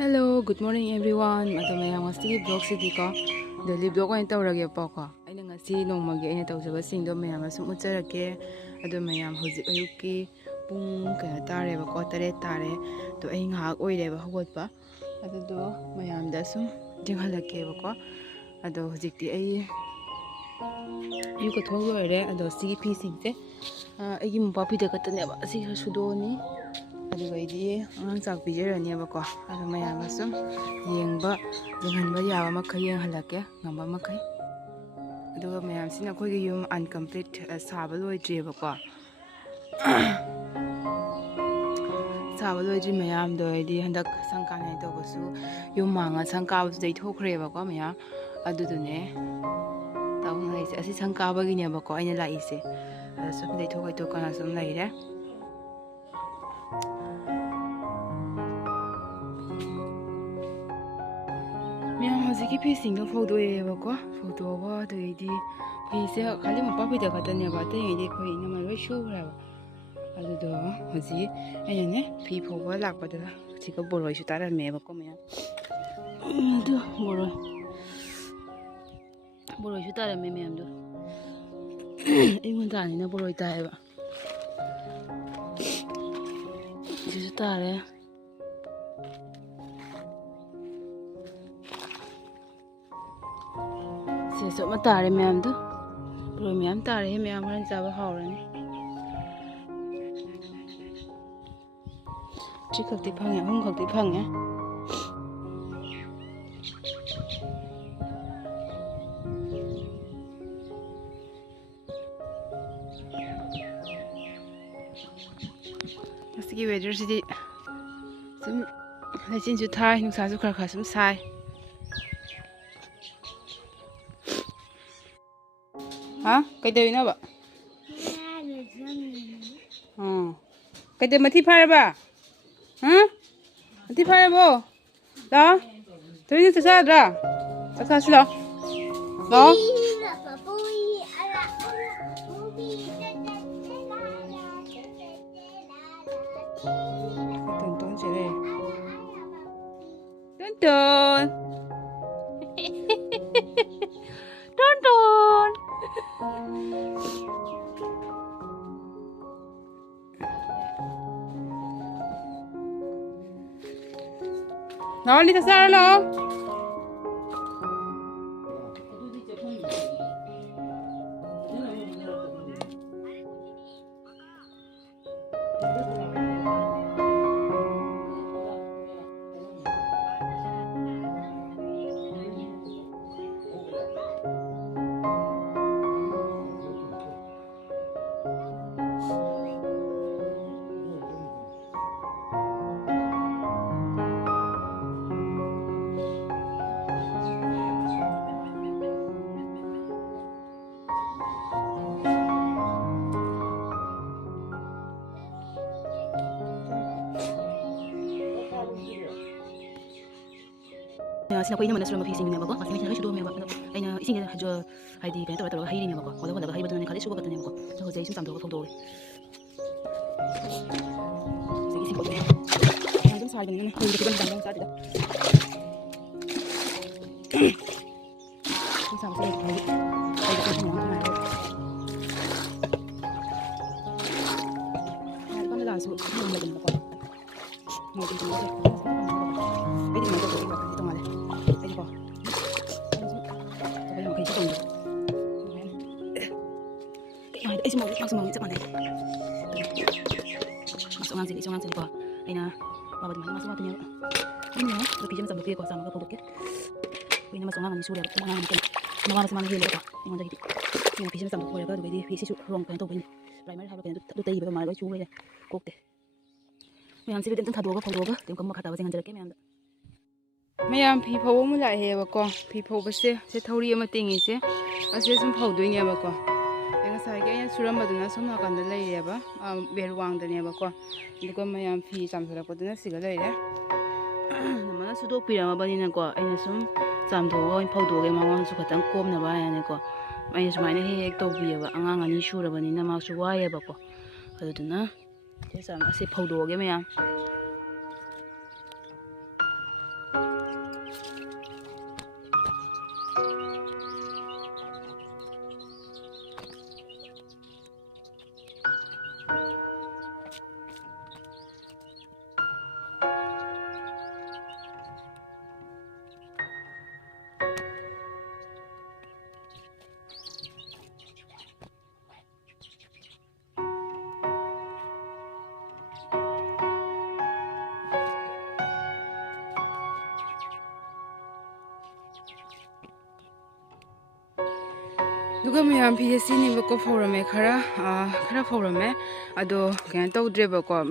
Hello, good morning everyone. Ato mayam ngasi vlog sidi ko daily vlog ain tawrage pa ko. Aina ngasi nongmagi aina tawjaba singdo mayam asum utjarake. Ado mayam hojik ayuki pung kaya tare ba ko tare tare to ai ngak oire ba hogotpa. Ado do mayam da sum jinghalake ba ko. Ado hojikti ai yuko thogo ere ado sigi pi singse ai gi mupa pi da katane ba asi sudoni. ꯑꯗꯨꯒꯩꯗꯤ ꯑꯉꯥꯡ ꯆꯥꯛ ꯄꯤꯖꯔꯅꯦꯕꯀꯣ ꯑꯗꯨ ꯃꯌꯥꯝꯅ ꯁꯨꯝ ꯌꯦꯡꯍꯟꯕ ꯌꯥꯕ ꯃꯈꯩ ꯌꯦꯡꯍꯜꯂꯛꯀꯦ ꯉꯝꯕ ꯃꯈꯩ ꯑꯗꯨꯒ ꯃꯌꯥꯝꯁꯤꯅ ꯑꯩꯈꯣꯏꯒꯤ ꯌꯨꯝ ꯑꯟꯀꯝꯄ꯭ꯂꯤꯠ ꯁꯥꯕ ꯂꯣꯏꯗ꯭ꯔꯤꯕꯀꯣ ꯁꯥꯕ ꯂꯣꯏꯗ꯭ꯔꯤ ꯃꯌꯥꯝꯗꯣ ꯍꯥꯏꯗꯤ ꯍꯟꯗꯛ ꯁꯪ ꯀꯥꯟꯅꯩ ꯇꯧꯕꯁꯨ ꯌꯨꯝ ꯃꯥꯡꯉ ꯁꯪ ꯀꯥꯕꯁꯨ ꯂꯩꯊꯣꯛꯈ꯭ꯔꯦꯕꯀꯣ ꯃꯌꯥꯝ ꯑꯗꯨꯗꯨꯅꯦ ꯇꯧꯅꯔꯤꯁꯦ ꯑꯁꯤ ꯁꯪ ꯀꯥꯕꯒꯤꯅꯦꯕꯀꯣ ꯑꯩꯅ ꯂꯥꯛꯏꯁꯦ ꯑꯗ ꯁꯨꯝ ꯂꯩꯊꯣꯛꯀꯅ ꯁꯨꯝ ꯂꯩꯔꯦ ꯃꯌꯥꯝ ꯍꯧꯖꯤꯛꯀꯤ ꯐꯤꯁꯤꯡꯗꯣ ꯐꯧꯗꯣꯛꯑꯦꯕꯀꯣ ꯐꯧꯗꯣꯛꯑꯒ ꯑꯗꯨꯗꯩꯗꯤ ꯐꯤꯁꯦ ꯈꯥꯂꯤ ꯃꯄꯥ ꯐꯤꯗ ꯈꯛꯇꯅꯦꯕ ꯑꯇꯩꯉꯩꯗꯤ ꯑꯩꯈꯣꯏ ꯏꯅꯝꯃ ꯂꯣꯏ ꯁꯨꯈ꯭ꯔꯦꯕ ꯑꯗꯨꯗꯣ ꯍꯧꯖꯤꯛ ꯑꯩꯅꯅꯦ ꯐꯤ ꯐꯧꯕ ꯂꯥꯛꯄꯗ ꯁꯤꯒ ꯕꯣꯔꯣꯏꯁꯨ ꯇꯥꯔꯝꯃꯦꯕꯀꯣ ꯃꯌꯥꯝ ꯑꯗꯨ ꯕꯣꯔꯣꯏꯁꯨ ꯇꯥꯔꯝꯃꯦ ꯃꯌꯥꯝꯗꯣ ꯑꯩꯉꯣꯟꯗꯅꯤꯅ ꯕꯣꯔꯣꯏ ꯇꯥꯏꯌꯦꯕ ꯁꯤꯁꯨ ꯇꯥꯔꯦ ꯁꯤꯁꯨ ꯑꯃ ꯇꯥꯔꯦ ꯃꯌꯥꯝꯗꯣ ꯕꯣꯔꯣꯏ ꯃꯌꯥꯝ ꯇꯥꯔꯦ ꯃꯌꯥꯝ ꯍꯣꯔꯦꯟ ꯆꯥꯕ ꯍꯥꯎꯔꯅꯤ ꯁꯤ ꯈꯛꯇꯤ ꯐꯪꯉꯦ ꯑꯍꯨꯝ ꯈꯛꯇꯤ ꯐꯪꯉꯦ ꯉꯁꯤꯒꯤ ꯋꯦꯗꯔꯁꯤꯗꯤ ꯁꯨꯝ ꯂꯩꯆꯤꯟꯁꯨ ꯊꯥꯏ ꯅꯨꯡꯁꯥꯁꯨ ꯈꯔ ꯈꯔ ꯁꯨꯝ ꯁꯥꯏ ꯍꯥ ꯀꯩꯗꯧꯔꯤꯅꯣꯕ ꯀꯩꯗꯧ ꯃꯊꯤ ꯐꯥꯔꯕ ꯃꯊꯤ ꯐꯥꯔꯕꯣ ꯂꯥꯛꯑꯣ ꯊꯣꯏꯅ ꯆꯥꯛ ꯆꯥꯗ꯭ꯔꯥ ꯆꯥꯛ ꯆꯥꯁꯤ ꯂꯥꯛꯑꯣ ꯂꯥꯛꯑꯣ Tonton. Tonton. Nào đi ra lo. Sina ko inaman na sila mafising niya bako kasi may sinabi siya bako ay na ising hadjo haydi kaya tawag hayri niya bako wala hayba doon kali suba katan niya bako so hojay sum samdo ko fondo sige ising ko ay dun sa halban na ko dito bang sa dito sama sa haydi haydi ko niya na ay pa na lang so hindi na din bako mo din ko pwede mo ito ito mali pwede ko okay okay ito ay sumali sa mali masuk ngang sili ko ay na babad mo masuk natin niya ay na tapi jam sampai ko sama ka produk ya ay na masuk ngang suri mga naman mga mas mga hili ko yung dagiti yung pisi sampai ko ya do di pisi su rong kan to bin primer ha kan to tay ba mala chu ya kokte mayam sili den thado ga photo ga tem kam makata ba sing anjara ke mayam ꯐꯤ ꯐꯧꯕ ꯑꯃ ꯂꯥꯛꯑꯦꯕꯀꯣ ꯐꯤ ꯐꯧꯕꯁꯦ ꯊꯧꯔꯤ ꯑꯃ ꯇꯤꯡꯉꯤꯁꯦ ꯑꯁꯤꯗ ꯁꯨꯝ ꯐꯧꯗꯣꯏꯅꯦꯕꯀꯣ ꯑꯩ ꯉꯁꯥꯏꯒꯤ ꯑꯩꯅ ꯁꯨꯔꯝꯕꯗꯨꯅ ꯁꯣꯝ ꯅꯥꯀꯟꯗ ꯂꯩꯔꯦꯕ ꯕꯦꯔꯋꯥꯡꯗꯅꯦꯕꯀꯣ ꯑꯗꯨꯒ ꯃꯌꯥꯝ ꯐꯤ ꯆꯥꯝꯊꯣꯔꯛꯄꯗꯨꯅ ꯁꯤꯒ ꯂꯩꯔꯦ ꯑꯗꯨꯃꯥꯏꯅ ꯁꯨꯗꯣꯛꯄꯤꯔꯝꯃꯕꯅꯤꯅꯀꯣ ꯑꯩꯅ ꯁꯨꯝ ꯆꯥꯝꯊꯣꯛꯑꯒ ꯑꯣꯏꯅ ꯐꯧꯗꯣꯛꯑꯒꯦ ꯃꯉꯣꯟꯗꯁꯨ ꯈꯤꯇꯪ ꯀꯣꯝꯅꯕ ꯍꯥꯏꯅꯀꯣ ꯑꯩꯅ ꯁꯨꯃꯥꯏꯅ ꯍꯦꯛ ꯇꯧꯕꯤꯑꯕ ꯑꯉꯥꯡ ꯑꯅꯤ ꯁꯨꯔꯕꯅꯤꯅ ꯃꯥꯁꯨ ꯋꯥꯏꯑꯦꯕꯀꯣ ꯑꯗꯨꯗꯨꯅ ꯑꯁꯤ ꯐꯧꯗꯣꯛꯑꯒꯦ ꯃꯌꯥꯝ ꯑꯗꯨꯒ ꯃꯌꯥꯝ ꯐꯤ ꯁꯤꯅꯦꯕꯀꯣ ꯐꯧꯔꯝꯃꯦ ꯈꯔ ꯐꯧꯔꯝꯃꯦ ꯑꯗꯣ ꯀꯩꯅꯣ ꯇꯧꯗ꯭ꯔꯦꯕꯀꯣ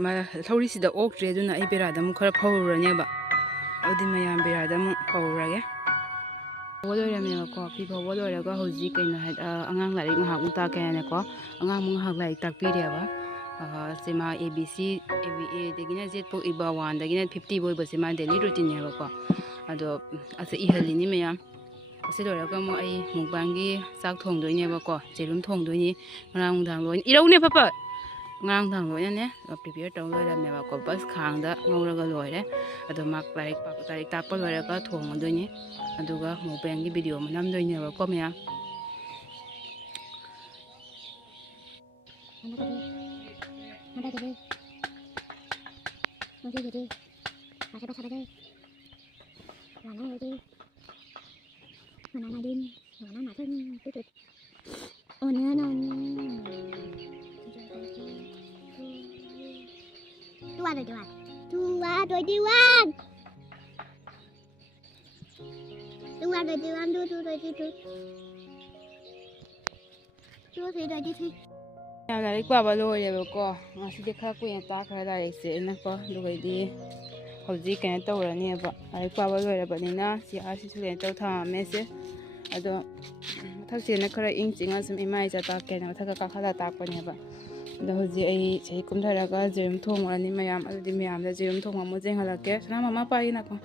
ꯊꯧꯔꯤꯁꯤꯗ ꯑꯣꯛꯇ꯭ꯔꯦ ꯑꯗꯨꯅ ꯑꯩ ꯕꯦꯔꯥꯗ ꯑꯃꯨꯛ ꯈꯔ ꯐꯧꯔꯨꯔꯅꯦꯕ ꯑꯗꯨꯗꯤ ꯃꯌꯥꯝ ꯕꯦꯔꯥꯗ ꯑꯃꯨꯛ ꯐꯧꯔꯒꯦ ꯐꯧꯕ ꯂꯣꯏꯔꯝꯃꯦꯕꯀꯣ ꯐꯤ ꯐꯧꯕ ꯂꯣꯏꯔꯒ ꯍꯧꯖꯤꯛ ꯀꯩꯅꯣ ꯑꯉꯥꯡ ꯂꯥꯏꯔꯤꯛ ꯉꯥꯏꯍꯥꯛꯃꯨꯛ ꯇꯥꯛꯀꯦ ꯍꯥꯏꯅꯀꯣ ꯑꯉꯥꯡ ꯉꯥꯏꯍꯥꯛ ꯂꯥꯏꯔꯤꯛ ꯇꯥꯛꯄꯤꯔꯦꯕ ꯁꯤ ꯃꯥ ABC ꯑꯦꯗꯒꯤꯅ Z ꯐꯥꯎ ꯏꯕ 1ꯗꯒꯤꯅ 50 ꯑꯣꯏꯕꯁꯦ ꯃꯥ ꯗꯦꯂꯤ ꯔꯨꯇꯤꯟꯅꯦꯕꯀꯣ ꯑꯗꯣ ꯑꯁ ꯏꯍꯜꯂꯤꯅꯤ ꯃꯌꯥꯝ ꯑꯁꯤ ꯂꯣꯏꯔꯒ ꯑꯃꯨꯛ ꯑꯩ ꯃꯨꯛꯕꯥꯡꯒꯤ ꯆꯥꯛ ꯊꯣꯡꯗꯣꯏꯅꯦꯕꯀꯣ ꯖꯦꯔꯨꯝ ꯊꯣꯡꯗꯣꯏꯅꯤ ꯉꯔꯥꯡ ꯅꯨꯡꯗꯥꯡ ꯂꯣꯏꯅ ꯏꯔꯧꯅꯦ ꯄꯄ ꯉꯔꯥꯡ ꯅꯨꯡꯗꯥꯡ ꯂꯣꯏꯅꯅꯦ ꯄ꯭ꯔꯤꯄꯦꯌꯔ ꯇꯧ ꯂꯣꯏꯔꯝꯃꯦꯕꯀꯣ ꯕꯁ ꯈꯥꯡꯗ ꯉꯧꯔꯒ ꯂꯣꯏꯔꯦ ꯑꯗꯣ ꯃꯥ ꯂꯥꯏꯔꯤꯛ ꯇꯥꯛꯄ ꯂꯣꯏꯔꯒ ꯊꯣꯡꯉꯗꯣꯏꯅꯤ ꯑꯗꯨꯒ ꯃꯨꯛꯕꯥꯡꯒꯤ ꯚꯤꯗꯤꯑꯣ ꯑꯃ ꯅꯝꯗꯣꯏꯅꯦꯕꯀꯣ ꯃꯌꯥꯝ ꯂꯥꯏꯔꯤꯛ ꯄꯥꯕ ꯂꯣꯏꯔꯦꯕꯀꯣ ꯉꯁꯤꯗꯤ ꯈꯔ ꯀꯨꯏꯅ ꯇꯥꯈ꯭ꯔꯦ ꯂꯥꯏꯔꯤꯛꯁꯦ ꯑꯩꯅꯀꯣ ꯑꯗꯨꯒꯩꯗꯤ ꯍꯧꯖꯤꯛ ꯀꯩꯅꯣ ꯇꯧꯔꯅꯦꯕ ꯂꯥꯏꯔꯤꯛ ꯄꯥꯕ ꯂꯣꯏꯔꯕꯅꯤꯅ ꯁꯤꯁꯨ ꯀꯩꯅꯣ ꯇꯧ ꯊꯝꯃꯝꯃꯦꯁꯦ ꯑꯗꯣ ꯃꯊꯛꯁꯤꯅ ꯈꯔ ꯏꯪ ꯆꯤꯡꯉ ꯁꯨꯝ ꯏꯃꯥ ꯏꯆꯥ ꯇꯥꯛꯀꯦꯅ ꯃꯊꯛꯀ ꯀꯥꯈꯠꯂ ꯇꯥꯛꯄꯅꯦꯕ ꯑꯗꯣ ꯍꯧꯖꯤꯛ ꯑꯩ ꯆꯍꯤ ꯀꯨꯝꯊꯔꯒ ꯖꯦꯔꯨꯝ ꯊꯣꯡꯉꯨꯔꯅꯤ ꯃꯌꯥꯝ ꯑꯗꯨꯗꯤ ꯃꯌꯥꯝꯗ ꯖꯦꯔꯨꯝ ꯊꯣꯡꯕ ꯑꯃꯨꯛ ꯌꯦꯡꯍꯜꯂꯛꯀꯦ ꯁꯅꯥ ꯃꯃꯥ ꯄꯥꯏꯅꯀꯣ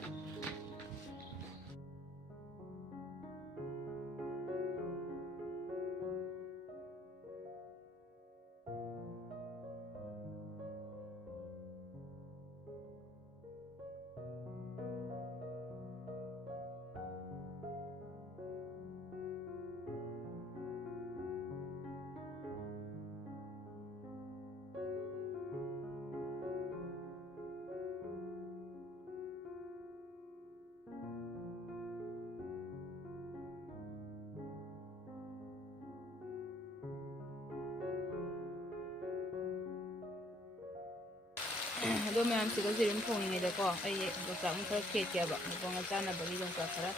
ꯑꯗꯣ ꯃꯌꯥꯝꯁꯤꯒ ꯖꯦꯔꯨꯝ ꯊꯣꯡꯉꯤꯉꯩꯗꯀꯣ ꯑꯩ ꯌꯣꯡꯆꯥꯛ ꯑꯃꯨꯛ ꯈꯔ ꯈꯦꯠꯀꯦꯕ ꯃꯨꯛꯕꯥꯡꯒ ꯆꯥꯅꯕꯒꯤ ꯌꯣꯡꯆꯥꯛ ꯈꯔ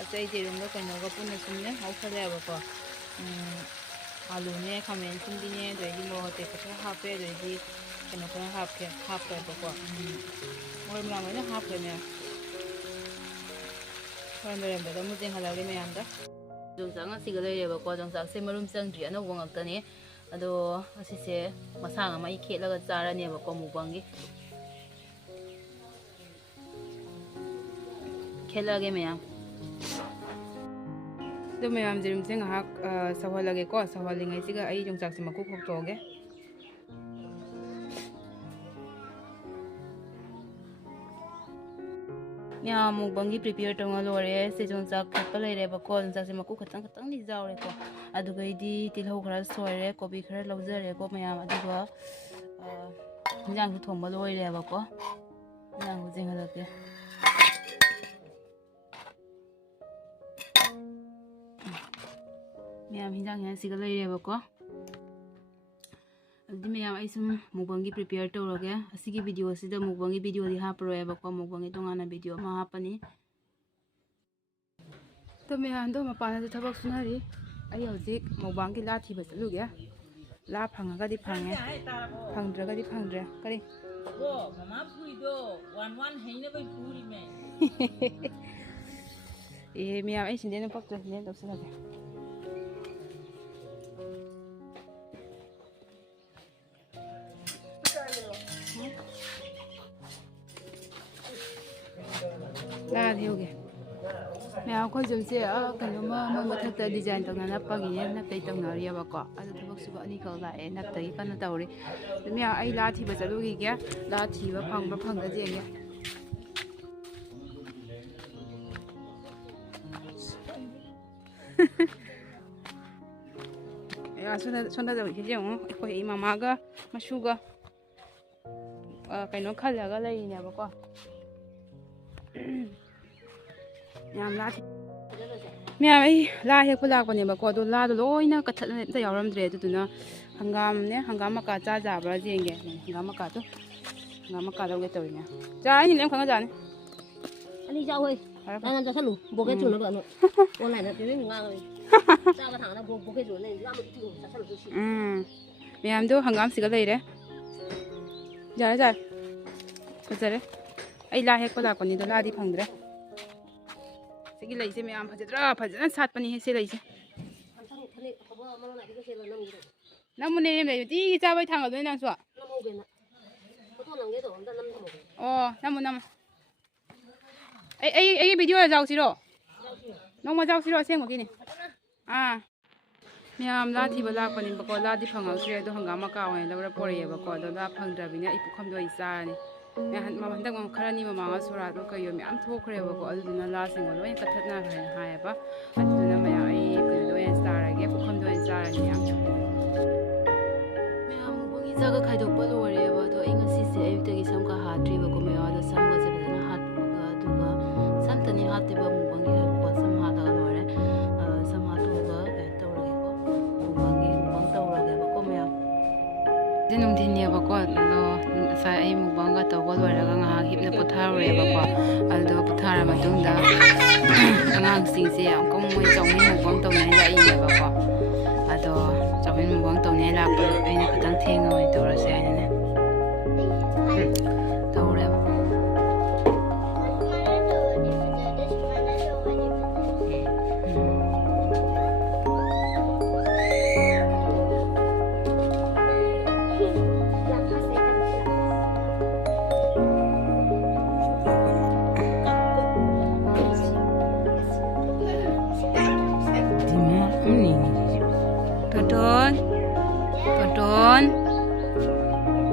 ꯑꯁ ꯑꯩ ꯖꯦꯔꯨꯝꯒ ꯀꯩꯅꯣꯒ ꯄꯨꯟꯅ ꯁꯨꯝꯅꯦ ꯉꯧꯁꯜꯂꯦꯕꯀꯣ ꯑꯥꯂꯨꯅꯦ ꯈꯥꯃꯦꯟ ꯑꯁꯤꯟꯕꯤꯅꯦ ꯑꯗꯩꯗꯤ ꯃꯣꯔꯣꯛ ꯑꯇꯦꯛꯄ ꯈꯔ ꯍꯥꯞꯄꯦ ꯑꯗꯩꯗꯤ ꯀꯩꯅꯣ ꯈꯔ ꯍꯥꯞꯈ꯭ꯔꯦꯕꯀꯣ ꯃꯔꯣꯏ ꯃꯔꯥꯡ ꯂꯣꯏꯅ ꯍꯥꯞꯈ꯭ꯔꯦ ꯃꯌꯥꯝ ꯍꯣꯔꯦꯟ ꯂꯣꯏꯔꯝꯕꯗ ꯑꯃꯨꯛ ꯌꯦꯡꯍꯜꯂꯛꯑꯒꯦ ꯃꯌꯥꯝꯗ ꯌꯣꯡꯆꯥꯛ ꯉꯁꯤꯒ ꯂꯩꯔꯦꯕꯀꯣ ꯌꯣꯡꯆꯥꯛꯁꯦ ꯃꯔꯨꯝ ꯆꯪꯗ꯭ꯔꯤ ꯑꯅꯧꯕ ꯉꯥꯛꯇꯅꯤ ꯑꯗꯣ ꯑꯁꯤꯁꯦ ꯃꯁꯥꯡ ꯑꯃ ꯑꯩ ꯈꯦꯠꯂꯒ ꯆꯥꯔꯅꯦꯕꯀꯣ ꯃꯨꯛꯕꯥꯡꯒꯤ ꯈꯦꯠꯂꯛꯑꯒꯦ ꯃꯌꯥꯝ ꯑꯗꯣ ꯃꯌꯥꯝ ꯖꯦꯔꯨꯝꯁꯦ ꯉꯥꯏꯍꯥꯛ ꯁꯧꯍꯜꯂꯒꯦꯀꯣ ꯁꯧꯍꯜꯂꯤꯉꯩꯁꯤꯒ ꯑꯩ ꯌꯣꯡꯆꯥꯛꯁꯦ ꯃꯀꯨ ꯈꯣꯛꯇꯣꯛꯑꯒꯦ ꯃꯌꯥꯝ ꯃꯨꯛꯕꯥꯡꯒꯤ ꯄ꯭ꯔꯤꯄꯦꯌꯔ ꯇꯧꯅ ꯂꯣꯏꯔꯦ ꯁꯤ ꯌꯣꯡꯆꯥꯛ ꯈꯦꯠꯄ ꯂꯩꯔꯦꯕꯀꯣ ꯌꯣꯡꯆꯥꯛꯁꯦ ꯃꯀꯨ ꯈꯇꯪꯗꯤ ꯌꯥꯎꯔꯦꯀꯣ ꯑꯗꯨꯒꯩꯗꯤ ꯇꯤꯜꯍꯧ ꯈꯔ ꯁꯣꯏꯔꯦ ꯀꯣꯕꯤ ꯈꯔ ꯂꯧꯖꯔꯦꯀꯣ ꯃꯌꯥꯝ ꯑꯗꯨꯒ ꯏꯟꯖꯥꯡꯁꯨ ꯊꯣꯡꯕ ꯂꯣꯏꯔꯦꯕꯀꯣ ꯏꯟꯖꯥꯡꯁꯨ ꯌꯦꯡꯍꯜꯂꯛꯀꯦ ꯃꯌꯥꯝ ꯍꯤꯟꯖꯥꯡ ꯁꯤꯒ ꯂꯩꯔꯦꯕꯀꯣ ꯑꯗꯨꯗꯤ ꯃꯌꯥꯝ ꯑꯩ ꯁꯨꯝ ꯃꯨꯛꯕꯥꯡꯒꯤ ꯄ꯭ꯔꯤꯄꯦꯌꯔ ꯇꯧꯔꯒꯦ ꯑꯁꯤꯒꯤ ꯚꯤꯗꯤꯑꯣꯁꯤꯗ ꯃꯨꯛꯕꯥꯡꯒꯤ ꯚꯤꯗꯤꯑꯣꯗꯤ ꯍꯥꯞꯄꯔꯣꯏꯕꯀꯣ ꯃꯨꯛꯕꯥꯡꯒꯤ ꯇꯣꯉꯥꯟꯅ ꯚꯤꯗꯤꯑꯣ ꯑꯃ ꯍꯥꯞꯄꯅꯤ ꯑꯗꯣ ꯃꯌꯥꯝꯗꯣ ꯃꯄꯥꯟꯗꯁꯨ ꯊꯕꯛ ꯁꯨꯅꯔꯤ ꯑꯩ ꯍꯧꯖꯤꯛ ꯃꯨꯛꯕꯥꯡꯒꯤ ꯂꯥ ꯊꯤꯕ ꯆꯠꯂꯨꯒꯦ ꯂꯥ ꯐꯪꯉꯒꯗꯤ ꯐꯪꯉꯦ ꯐꯪꯗ꯭ꯔꯒꯗꯤ ꯐꯪꯗ꯭ꯔꯦ ꯀꯔꯤ ꯃꯃꯥ ꯐꯨꯏꯗꯣ ꯋꯥꯟ ꯍꯩꯅꯕꯩ ꯐꯨꯔꯤꯃꯦ ꯑꯦ ꯃꯌꯥꯝ ꯑꯩ ꯁꯤꯟꯗꯦꯅ ꯄꯛꯇ꯭ꯔꯦ ꯁꯤꯟꯗꯦꯅ ꯇꯧꯁꯤꯜꯂꯒꯦ ꯂꯥꯗ ꯍꯦꯎꯒꯦ ꯃꯌꯥꯝ ꯑꯩꯈꯣꯏ ꯖꯨꯝꯁꯦ ꯀꯩꯅꯣꯝꯃ ꯃꯣꯏ ꯃꯊꯛꯇ ꯗꯤꯖꯥꯏꯟ ꯇꯧꯅ ꯅꯞꯄꯒꯤꯅꯦ ꯅꯞꯇꯩ ꯇꯧꯅꯔꯤꯑꯕꯀꯣ ꯑꯗꯨ ꯊꯕꯛ ꯁꯨꯕ ꯑꯅꯤꯈꯛ ꯂꯥꯛꯑꯦ ꯅꯞꯇꯒꯤ ꯀꯟꯅ ꯇꯧꯔꯤ ꯑꯗꯨ ꯃꯌꯥꯝ ꯑꯩ ꯂꯥ ꯊꯤꯕ ꯆꯠꯂꯨꯈꯤꯒꯦ ꯂꯥ ꯊꯤꯕ ꯐꯪꯕ꯭ꯔꯥ ꯐꯪꯗ꯭ꯔꯗꯤ ꯌꯦꯡꯒꯦ ꯁꯣꯝꯗ ꯇꯧꯔꯤꯁꯤꯁꯦ ꯌꯦꯡꯉꯣ ꯑꯩꯈꯣꯏ ꯑꯩ ꯃꯃꯥꯒ ꯃꯁꯨꯒ ꯀꯩꯅꯣ ꯈꯜꯂꯒ ꯂꯩꯔꯤꯅꯦꯕꯀꯣ ꯃꯌꯥꯝ ꯑꯩ ꯂꯥ ꯍꯦꯛꯄ ꯂꯥꯛꯄꯅꯦꯕꯀꯣ ꯑꯗꯣ ꯂꯥꯗꯣ ꯂꯣꯏꯅ ꯀꯠꯊꯠꯂ ꯑꯝꯇ ꯌꯥꯎꯔꯝꯗ꯭ꯔꯦ ꯑꯗꯨꯗꯨꯅ ꯍꯪꯒꯥꯝ ꯃꯀꯥ ꯆꯥꯕ꯭ꯔꯥ ꯌꯦꯡꯒꯦ ꯍꯪꯒꯥꯝ ꯃꯀꯥꯗꯣ ꯍꯪꯒꯥꯝ ꯃꯀꯥ ꯂꯧꯒꯦ ꯇꯧꯔꯤꯅꯦ ꯆꯥꯔꯅꯤ ꯅꯪ ꯈꯪꯉꯖꯥꯅꯤ ꯑꯅꯤ ꯆꯥꯎꯍꯣꯏ 나는 저 살로 목에 주는 거 아니야. 온라인에 되는 거 아니야. 자가 당하나 목에 주는 거 아무도 지금 저 살로 주시. ꯃꯌꯥꯝꯗꯣ ꯍꯪꯒꯥꯝꯁꯤꯒ ꯂꯩꯔꯦ ꯌꯥꯔꯦ ꯌꯥꯔꯦ ꯐꯖꯔꯦ ꯑꯩ ꯂꯥ ꯍꯦꯛꯄ ꯂꯥꯛꯄꯅꯤꯗꯣ ꯂꯥꯗꯤ ꯐꯪꯗ꯭ꯔꯦ ꯁꯤꯒꯤ ꯂꯩꯁꯦ ꯃꯌꯥꯝ ꯐꯖꯗ꯭ꯔꯥ ꯐꯖꯅ ꯁꯥꯠꯄꯅꯤꯍꯦ ꯁꯤ ꯂꯩꯁꯦ ꯅꯪꯕꯨꯅꯦ ꯂꯩ ꯅꯨꯡꯇꯤꯒꯤ ꯆꯥꯕꯩ ꯊꯥꯡꯒꯗꯣꯏꯅꯦ ꯅꯪꯁꯨ ꯑꯣ ꯅꯝꯃꯨ ꯅꯝꯃꯨ ꯑꯩꯒꯤ ꯚꯤꯗꯤꯑꯣ ꯌꯥꯎꯁꯤꯔꯣ ꯅꯣꯡꯃ ꯌꯥꯎꯁꯤꯔꯣ ꯑꯁꯦꯡꯕꯒꯤꯅꯦ ꯃꯌꯥꯝ ꯂꯥ ꯊꯤꯕ ꯂꯥꯛꯄꯅꯦꯕꯀꯣ ꯂꯥꯗꯤ ꯐꯪꯉꯛꯇ꯭ꯔꯦ ꯑꯗꯣ ꯍꯪꯒꯥꯝ ꯃꯀꯥ ꯑꯣꯏꯅ ꯂꯧꯔ ꯄꯣꯔꯛꯑꯦꯕꯀꯣ ꯑꯗꯣ ꯂꯥ ꯐꯪꯗ꯭ꯔꯕꯅꯤꯅ ꯑꯩ ꯄꯨꯈꯝꯗꯣ ꯑꯩ ꯆꯥꯔꯅꯤ ꯍꯟꯗꯛ ꯈꯔꯅꯤ ꯃꯃꯥꯡꯒ ꯁꯣꯔꯥꯠꯂꯣ ꯀꯩꯌꯣ ꯃꯌꯥꯝ ꯊꯣꯛꯈ꯭ꯔꯦꯕꯀꯣ ꯑꯗꯨꯗꯨꯅ ꯂꯥꯁꯤꯡꯗꯣ ꯂꯣꯏꯅ ꯀꯠꯊꯠꯅꯈ꯭ꯔꯦꯅ ꯍꯥꯏꯌꯦꯕ ꯑꯗꯨꯗꯨꯅ ꯃꯌꯥꯝ ꯑꯩ ꯀꯩꯅꯣꯗ ꯑꯣꯏꯅ ꯆꯥꯔꯒꯦ ꯄꯨꯈꯝꯗ ꯑꯣꯏꯅ ꯆꯥꯔꯅꯤ ꯃꯌꯥꯝ ꯃꯨꯛꯕꯥꯡꯒꯤ ꯆꯥꯒ ꯈꯥꯏꯗꯣꯛꯄ ꯂꯣꯏꯔꯦꯕ ꯑꯗꯣ ꯑꯩ ꯉꯁꯤꯁꯦ ꯑꯌꯨꯛꯇꯒꯤ ꯁꯝꯒ ꯍꯥꯠꯇ꯭ꯔꯤꯕꯀꯣ ꯃꯌꯥꯝ ꯑꯗꯣ ꯁꯝꯒꯁꯦ ꯐꯖꯅ ꯍꯥꯠꯇꯣꯛꯑꯒ ꯑꯗꯨꯒ ꯁꯝꯇꯅꯤ ꯍꯥꯠꯇꯦꯕ ꯃꯨꯛꯕꯥꯡꯒꯤ ꯍꯥꯏꯕꯀꯣ ꯁꯝ ꯍꯥꯠꯂꯒ ꯂꯣꯏꯔꯦ ꯁꯝ ꯍꯥꯠꯇꯣꯛꯑꯒ ꯀꯩꯅꯣ ꯇꯧꯔꯒꯦꯀꯣ ꯃꯨꯛꯕꯥꯡ ꯇꯧꯔꯒꯦꯕꯀꯣ ꯃꯌꯥꯝ ꯁꯤ ꯅꯨꯡꯊꯤꯟꯅꯦꯕꯀꯣ ꯑꯗꯣ ꯉꯁꯥꯏ ꯑꯩ ꯃꯨꯛꯕꯥꯡꯒ ꯇꯧꯕ ꯂꯣꯏꯔꯒ ꯉꯥꯏꯍꯥꯛ ꯍꯤꯞꯅ ꯄꯣꯊꯥꯔꯨꯔꯦꯕꯀꯣ ꯑꯗꯨꯒ ꯄꯣꯊꯥꯔ ꯃꯇꯨꯡꯗ ꯑꯉꯥꯡꯁꯤꯡꯁꯦ ꯑꯃꯨꯛꯀ ꯃꯣꯏ ꯆꯧꯃꯤꯟ ꯃꯨꯛꯕꯥꯡ ꯇꯧꯅꯤꯡꯉꯥꯏ ꯂꯥꯛꯏꯅꯦꯕꯀꯣ ꯑꯗꯣ ꯆꯧꯃꯤꯟ ꯃꯨꯛꯕꯥꯡ ꯇꯧꯅꯤꯡꯉꯥꯏ ꯂꯥꯛꯄꯗꯣ ꯑꯩꯅ ꯈꯤꯇꯪ ꯊꯦꯡꯅ ꯑꯣꯏꯅ ꯇꯧꯔꯁꯦ ꯍꯥꯏꯅꯅꯦ ꯇꯧꯔꯦꯕ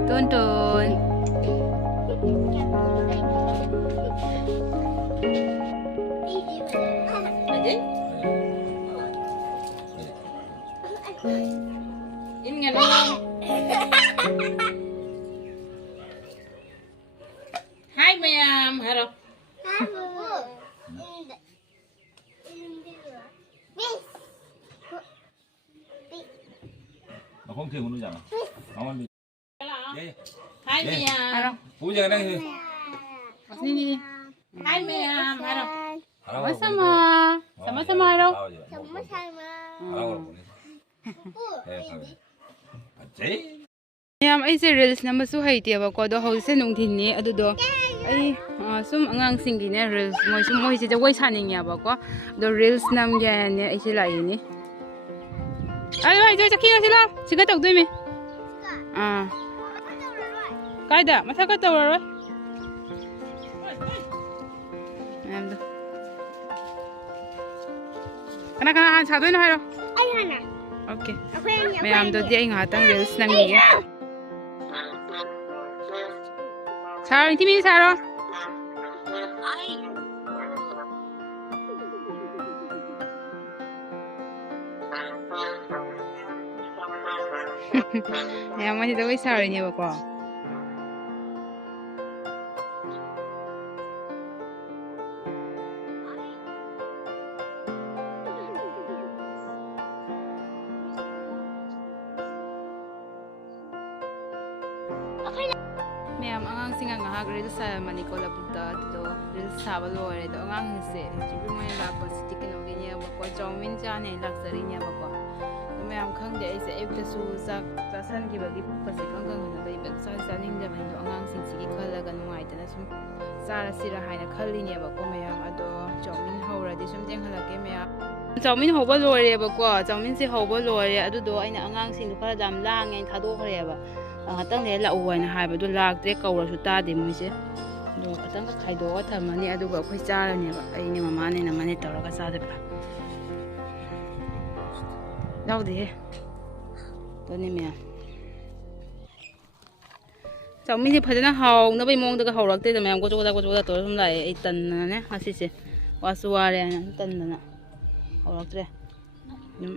Tonton In nga lang. Hi, ma'am. Hello. nó không thường luôn chẳng nó ăn Hi, ma'am. bây giờ đây Sini Hi, ma'am. Hello. sama-sama đâu ꯃꯌꯥꯝ ꯑꯩꯁꯦ ꯔꯤꯜꯁ ꯅꯝꯕꯁꯨ ꯍꯩꯇꯦꯕꯀꯣ ꯑꯗꯣ ꯍꯧꯖꯤꯛꯁꯦ ꯅꯨꯡꯊꯤꯟꯅꯤ ꯑꯗꯨꯗꯣ ꯑꯩ ꯁꯨꯝ ꯑꯉꯥꯡꯁꯤꯡꯒꯤꯅꯦ ꯔꯤꯜꯁ ꯃꯣꯏꯁꯦ ꯖꯒꯣꯏ ꯁꯥꯅꯤꯡꯉꯦꯕꯀꯣ ꯑꯗꯣ ꯔꯤꯜꯁ ꯅꯝꯒꯦꯅꯦ ꯑꯩꯁꯦ ꯂꯥꯛꯏꯅꯤ ꯑꯗꯣ ꯑꯩ ꯆꯠꯈꯤꯔꯁꯤ ꯂꯥꯎ ꯁꯤꯒ ꯇꯧꯗꯣꯏꯃꯤ ꯀꯥꯏꯗ ꯃꯊꯛꯀ ꯇꯧꯔꯔꯣꯏ ꯃꯌꯥꯝꯗꯣ ꯀꯅꯥ ꯍꯥꯟꯅ ꯁꯥꯗꯣꯏꯅꯣ ꯍꯥꯏꯔꯣ 오케이. ꯃꯌꯥꯝꯗꯣꯗꯤ ꯑꯩ ꯉꯥꯏꯍꯥꯛꯇꯪ ꯔꯤꯜꯁ ꯅꯝꯈꯤꯒꯦ 사로 인티미 사로 야 많이 더 사로냐 봐봐 ꯃꯌꯥꯝ ꯑꯉꯥꯡꯁꯤꯡ ꯉꯥꯏꯍꯥꯛ ꯔꯤꯜꯁ ꯁꯥꯔꯝꯃꯅꯤꯀꯣ ꯂꯧꯕꯨꯛꯇ ꯑꯗꯨꯗꯣ ꯔꯤꯜꯁ ꯁꯥꯕ ꯂꯣꯏꯔꯦ ꯑꯗꯣ ꯑꯉꯥꯡꯁꯤꯡꯁꯦ ꯍꯧꯖꯤꯛ ꯃꯣꯏꯅ ꯂꯥꯛꯄꯁꯤꯗꯤ ꯀꯩꯅꯣꯒꯤꯅꯦꯕꯀꯣ ꯆꯧꯃꯤꯟ ꯆꯥꯅꯦ ꯂꯥꯛꯆꯔꯤꯅꯦꯕꯀꯣ ꯑꯗꯣ ꯃꯌꯥꯝ ꯈꯪꯗꯦ ꯑꯩꯁꯦ ꯑꯌꯨꯛꯇꯁꯨ ꯆꯥꯛ ꯆꯥꯁꯟꯈꯤꯕꯒꯤ ꯄꯨꯛꯀꯁꯦ ꯀꯪꯀꯪꯅ ꯂꯩꯕ ꯆꯥꯛ ꯆꯥꯅꯤꯡꯗꯕꯅꯤꯗꯣ ꯑꯉꯥꯡꯁꯤꯡꯁꯤꯒꯤ ꯈꯜꯂꯒ ꯅꯨꯡꯉꯥꯏꯇꯅ ꯁꯨꯝ ꯆꯥꯔꯁꯤꯔ ꯍꯥꯏꯅ ꯈꯜꯂꯤꯅꯦꯕꯀꯣ ꯃꯌꯥꯝ ꯑꯗꯣ ꯆꯧꯃꯤꯟ ꯍꯧꯔꯗꯤ ꯁꯨꯝ ꯆꯦꯟꯍꯜꯂꯛꯀꯦ ꯃꯌꯥꯝ ꯆꯧꯃꯤꯟ ꯍꯧꯕ ꯂꯣꯏꯔꯦꯕꯀꯣ ꯆꯧꯃꯤꯟꯁꯦ ꯍꯧꯕ ꯂꯣꯏꯔꯦ ꯑꯗꯨꯗꯣ ꯑꯩꯅ ꯑꯉꯥꯡꯁꯤꯡꯗꯣ ꯈꯔ ꯌꯥꯝ ꯂꯥꯡꯉꯦꯅ ꯊꯥꯗꯣꯛꯈ꯭ꯔꯦꯕ ꯉꯥꯛꯇꯪ ꯂꯩꯔ ꯂꯥꯛꯎ ꯍꯥꯏꯅ ꯍꯥꯏꯕꯗꯣ ꯂꯥꯛꯇ꯭ꯔꯦ ꯀꯧꯔꯁꯨ ꯇꯥꯗꯦ ꯃꯣꯏꯁꯦ ꯑꯗꯣ ꯈꯤꯇꯪꯒ ꯈꯥꯏꯗꯣꯛꯑꯒ ꯊꯝꯃꯅꯤ ꯑꯗꯨꯒ ꯑꯩꯈꯣꯏ ꯆꯥꯔꯅꯦꯕ ꯑꯩꯅꯦ ꯃꯃꯥꯅꯦ ꯅꯃꯅꯦ ꯇꯧꯔꯒ ꯆꯥꯗꯣꯏꯕ ꯌꯥꯎꯗꯦꯍꯦ ꯑꯗꯨꯅꯦ ꯃꯌꯥꯝ ꯆꯧꯃꯤꯟꯁꯦ ꯐꯖꯅ ꯍꯥꯎꯅꯕꯩ ꯃꯑꯣꯡꯗꯒ ꯍꯧꯔꯛꯇꯦꯗ ꯃꯌꯥꯝ ꯒꯣꯆꯣꯒꯗ ꯇꯧꯔ ꯁꯨꯝ ꯂꯥꯛꯑꯦ ꯑꯩ ꯇꯟꯗꯅꯅꯦ ꯉꯁꯤꯁꯦ ꯋꯥꯁꯨ ꯋꯥꯔꯦ ꯍꯥꯏꯅ ꯇꯟꯗꯅ ꯍꯧꯔꯛꯇ꯭ꯔꯦ ꯑꯗꯨꯝ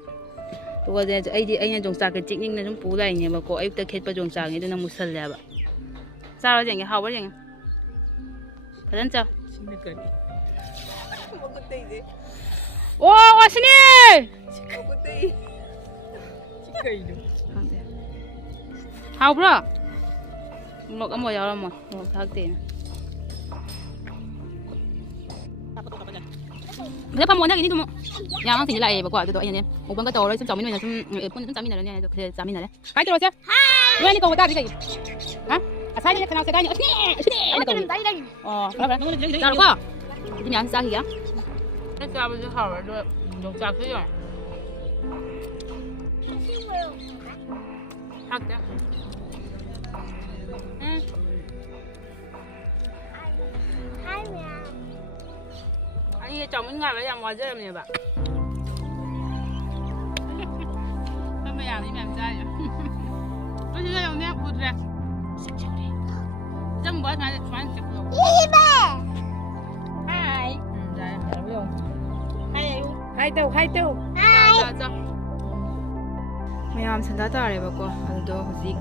ꯑꯗꯨꯒ ꯑꯩꯅ ꯌꯣꯡꯆꯥꯛꯀ ꯆꯤꯛꯅꯤꯡꯅ ꯁꯨꯝ ꯄꯨ ꯂꯥꯛꯏꯅꯦꯕꯀꯣ ꯑꯌꯨꯛꯇ ꯈꯦꯠꯄ ꯌꯣꯡꯆꯥꯛꯅꯤ ꯑꯗꯨꯅ ꯃꯨꯁꯜꯂꯦꯕ ꯆꯥꯔꯣ ꯌꯦꯡꯒꯦ ꯍꯥꯎꯕ꯭ꯔꯥ ꯌꯦꯡꯒꯦ ꯐꯖꯅ ꯆꯥꯎ ꯑꯣ ꯑꯁꯤꯅꯦ ꯍꯥꯎꯕ꯭ꯔꯣ ꯃꯣꯔꯣꯛ ꯑꯃ ꯌꯥꯎꯔꯝꯃꯣꯏ ꯃꯣꯔꯣꯛ ꯊꯥꯛꯇꯦꯅ ꯐꯖ ꯐꯝ ꯑꯣꯟꯅꯒꯤꯅꯤ ꯑꯗꯨꯝ ꯌꯥꯝ ꯑꯉꯥꯡꯁꯤꯡꯁꯦ ꯂꯥꯛꯑꯦꯕꯀꯣ ꯑꯗꯨꯗꯣ ꯑꯩꯅꯅꯦ ꯃꯨꯛꯕꯥꯡꯒ ꯇꯧꯔꯒ ꯁꯨꯝ ꯆꯥꯃꯤꯟ ꯑꯣꯏꯅ ꯁꯨꯝ ꯄꯨꯟꯅ ꯁꯨꯝ ꯆꯥꯃꯤꯟꯅꯔꯅꯤ ꯑꯗꯣ ꯆꯥꯃꯤꯟꯅꯔꯦ ꯍꯥꯏ ꯇꯧꯔꯣꯁꯦ ꯅꯣꯏꯅꯤ ꯀꯧꯕ ꯇꯥꯗꯤ ꯀꯩ ꯍꯥ ꯑꯁꯥꯏꯅꯦ ꯀꯅꯥ ꯁꯦꯒꯥꯏꯅꯤ ꯑꯁꯅꯦ ꯑꯩꯅ ꯀꯧꯅꯤ ꯑꯣ ꯐꯔꯦ ꯆꯥꯔꯣꯀꯣ ꯑꯗꯨ ꯃꯌꯥꯝ ꯆꯥꯈꯤꯒꯦ ꯆꯥꯛ ꯆꯥꯕꯁꯨ ꯍꯥꯎꯔꯦ ꯑꯗꯣ ꯌꯣꯡꯆꯥꯛꯁꯨ ꯌꯥꯎꯔꯦ ꯍꯥꯎꯇꯦ ꯑꯩ ꯆꯥꯎꯃꯤꯟ ꯉꯥꯏꯕ ꯌꯥꯝ ꯋꯥꯖꯔꯝꯅꯦꯕ ꯃꯌꯥꯝꯗꯤ ꯃꯌꯥꯝ ꯆꯥꯔꯤ ꯑꯗꯨ ꯌꯧꯅꯦ ꯎꯗ꯭ꯔꯦ ꯆꯪꯕ ꯁꯨꯃꯥꯏꯅ ꯆꯠꯄꯗꯣ Hi. Hai tàu. ꯃꯌꯥꯝ ꯁꯟꯗꯥ ꯇꯥꯔꯦꯕꯀꯣ ꯑꯗꯨꯗꯣ ꯍꯧꯖꯤꯛ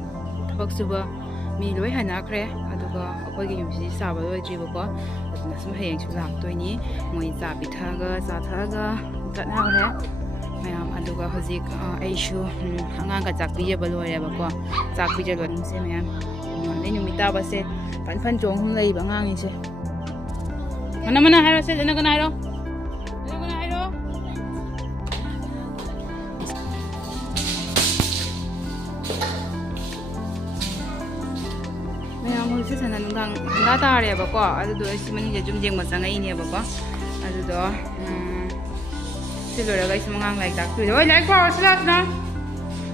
ꯊꯕꯛ ꯁꯨꯕ ꯃꯤ ꯂꯣꯏ ꯍꯟꯅꯈ꯭ꯔꯦ ꯑꯗꯨꯒ ꯑꯩꯈꯣꯏꯒꯤ ꯌꯨꯝꯁꯤꯗꯤ ꯁꯥꯕ ꯂꯣꯏꯗ꯭ꯔꯤꯕꯀꯣ ꯑꯗꯨꯅ ꯁꯨꯝ ꯍꯌꯦꯡꯁꯨ ꯂꯥꯛꯇꯣꯏꯅꯤ ꯃꯣꯏ ꯆꯥ ꯄꯤꯊꯛꯑꯒ ꯆꯥ ꯊꯛꯑꯒ ꯆꯠꯅꯈ꯭ꯔꯦ ꯃꯌꯥꯝ ꯑꯗꯨꯒ ꯍꯧꯖꯤꯛ ꯑꯩꯁꯨ ꯑꯉꯥꯡꯒ ꯆꯥꯛ ꯄꯤꯖꯕ ꯂꯣꯏꯔꯦꯕꯀꯣ ꯆꯥꯛ ꯄꯤꯖꯕ ꯅꯨꯡꯁꯦ ꯃꯌꯥꯝ ꯑꯗꯩ ꯅꯨꯃꯤꯠ ꯇꯥꯕꯁꯦ ꯐꯟ ꯆꯣꯡ ꯁꯨꯝ ꯂꯩꯕ ꯑꯉꯥꯡꯁꯤꯡꯁꯦ ꯃꯅ ꯍꯥꯏꯔꯣ ꯁꯦ ꯀꯅꯥ ꯍꯥꯏꯔꯣ ꯃꯌꯥꯝ ꯍꯧꯖꯤꯛꯁꯦ ꯁꯟꯗ ꯅꯨꯡꯗꯥꯡ ꯁꯟꯗꯥ ꯇꯥꯔꯦꯕꯀꯣ ꯑꯗꯨꯗꯣ ꯑꯩ ꯁꯤ ꯃꯅꯤꯡꯁꯦ ꯁꯨꯝ ꯌꯦꯡꯕ ꯆꯪꯉꯛꯏꯅꯦꯕꯀꯣ ꯑꯗꯨꯗꯣ ꯁꯤ ꯂꯣꯏꯔꯒ ꯑꯩꯁꯨ ꯑꯉꯥꯡ ꯂꯥꯏꯔꯤꯛ ꯇꯥꯛꯇꯣꯏꯗꯣ ꯍꯣꯏ ꯂꯥꯏꯔꯤꯛ ꯄꯥꯔꯁꯤ ꯂꯥꯛꯁꯤꯅ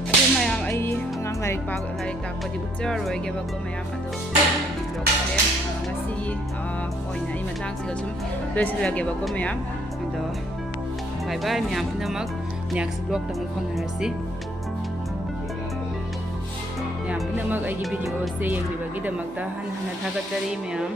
ꯑꯗꯨ ꯃꯌꯥꯝ ꯑꯩ ꯑꯉꯥꯡ ꯂꯥꯏꯔꯤꯛ ꯇꯥꯛꯄꯗꯤ ꯎꯠꯆꯔꯔꯣꯏꯒꯦꯕꯀꯣ ꯃꯌꯥꯝ ꯑꯗꯣ ꯑꯩꯒꯤ ꯕ꯭ꯂꯣꯛꯁꯦ ꯉꯁꯤ ꯑꯣꯏꯅ ꯑꯩ ꯃꯇꯥꯡꯁꯤꯒ ꯁꯨꯝ ꯂꯣꯏꯁꯤꯜꯂꯒꯦꯕꯀꯣ ꯃꯌꯥꯝ ꯑꯗꯣ ꯕꯥꯏ ꯕꯥꯏ ꯃꯌꯥꯝ ꯄꯨꯝꯅꯃꯛ ꯅꯦꯛꯁ ꯕ꯭ꯂꯣꯛꯇ ꯑꯃꯨꯛ ꯐꯪꯅꯔꯁꯤ ꯃꯌꯥꯝ ꯄꯨꯝꯅꯃꯛ ꯑꯩꯒꯤ ꯚꯤꯗꯤꯑꯣꯁꯦ ꯌꯦꯡꯕꯤꯕꯒꯤꯗꯃꯛꯇ ꯍꯟꯅ ꯊꯥꯒꯠꯆꯔꯤ ꯃꯌꯥꯝ